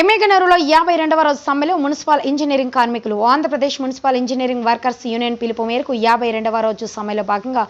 ఎమ్మెగనూరులో యాభై రెండవ రోజు సమ్మెలో మున్సిపల్ ఇంజనీరింగ్ కార్మికులు Andhra Pradesh municipal engineering workers union పిలుపు మేరకు యాభై రెండవ రోజు సమ్మెలో భాగంగా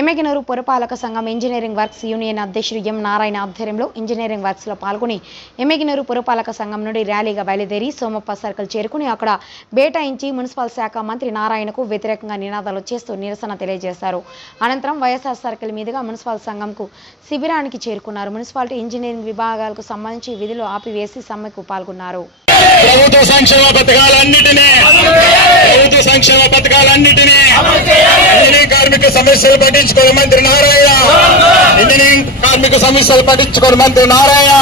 ఎమ్మెగనూరు పురపాలక సంఘం ఇంజనీరింగ్ వర్క్స్ యూనియన్ అధ్యక్షుడు ఎం నారాయణ ఆధ్వర్యంలో ఇంజనీరింగ్ వర్క్స్లో పాల్గొని ఎమ్మెగనూరు పురపాలక సంఘం నుండి ర్యాలీగా బయలుదేరి సోమప్ప సర్కిల్ చేరుకుని అక్కడ బేటాయించి మున్సిపల్ శాఖ మంత్రి నారాయణకు వ్యతిరేకంగా నినాదాలు చేస్తూ నిరసన తెలియజేశారు అనంతరం వైఎస్ఆర్ సర్కిల్ మీదుగా మున్సిపల్ సంఘంకు శిబిరానికి చేరుకున్నారు మున్సిపాలిటీ ఇంజనీరింగ్ విభాగాలకు సంబంధించి విధులు ఆపివేసి సమ్మెకు పాల్గొన్నారు ప్రభుత్వ సంక్షేమ సంక్షేమ కార్మిక సమస్యలు పట్టించుకోని మంత్రి నారాయణ కార్మిక సమస్యలు పట్టించుకోని మంత్రి నారాయణ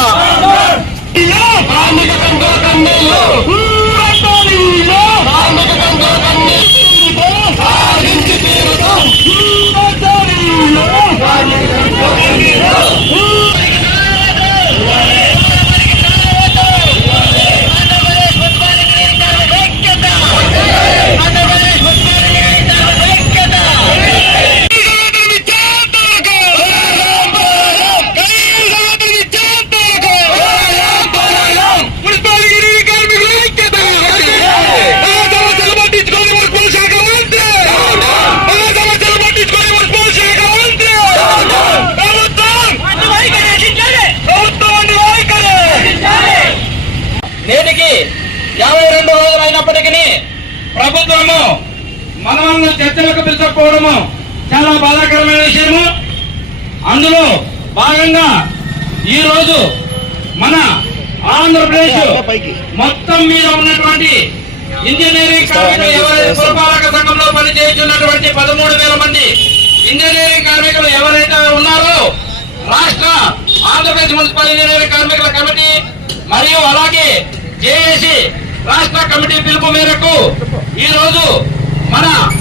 యాభై రెండు రోజులు అయినప్పటికీ ప్రభుత్వము మనమన్న చర్చలకు పిలుచకపోవడము చాలా బాధాకరమైన విషయము అందులో భాగంగా ఈరోజు మన ఆంధ్రప్రదేశ్ మొత్తం మీద ఉన్నటువంటి ఇంజనీరింగ్ కార్మికులు ఎవరైతే పురపాలక సంఘంలో పనిచేస్తున్నటువంటి పదమూడు వేల మంది ఇంజనీరింగ్ కార్మికులు ఎవరైతే ఉన్నారో రాష్ట్ర ఆంధ్రప్రదేశ్ మున్సిపల్ ఇంజనీరింగ్ కార్మికుల కమిటీ మరియు అలాగే జేఏసీ రాష్ట్ర కమిటీ పిలుపు మేరకు ఈరోజు మన